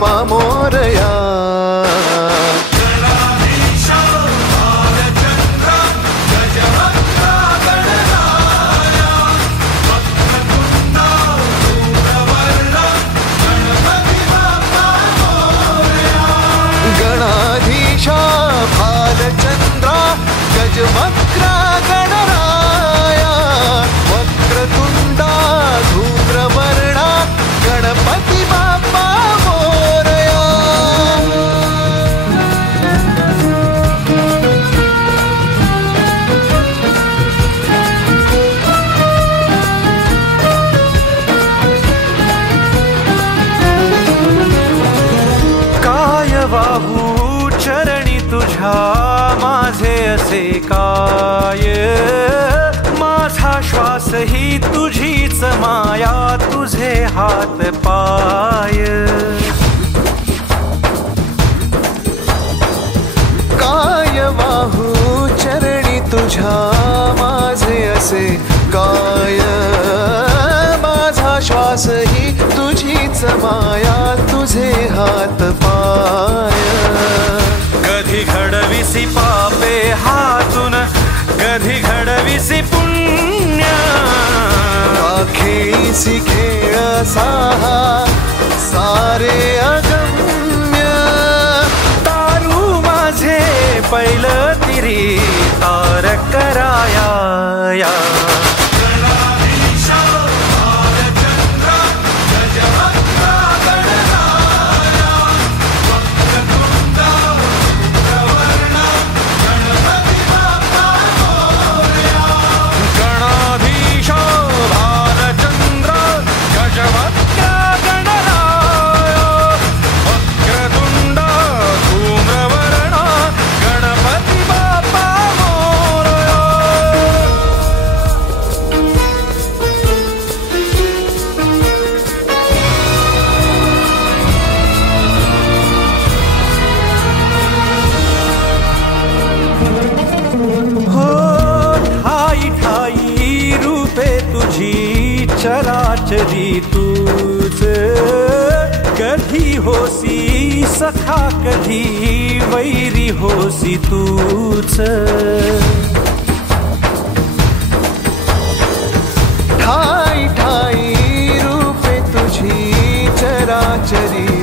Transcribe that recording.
बाप्पा मोरया. गणाधीशा भालचंद्रा गजवक्रा गणराया वक्रतुंडा धूम्रवर्णा गणपती बाप्पा मोरया. काय वाहू चरणी तुझ्या माझे असे काय. माझा श्वास ही तुझीच माया तुझे हात पाय. काय वाहू चरणी तुझ्या माझे असे काय. माझा श्वास ही तुझीच माया तुझे हात पाय. कधी घडविसी पापे हातून कधी घडविसी पुण्य. खेळीसी खेळ साहा सारे अगम्य. तारू माझे पहिलं तिरी तार कराया. चराचरी तूच कधी होसी सखा कधी वैरी होसी तूच. ठाई ठाई रूपे तुझी चराचरी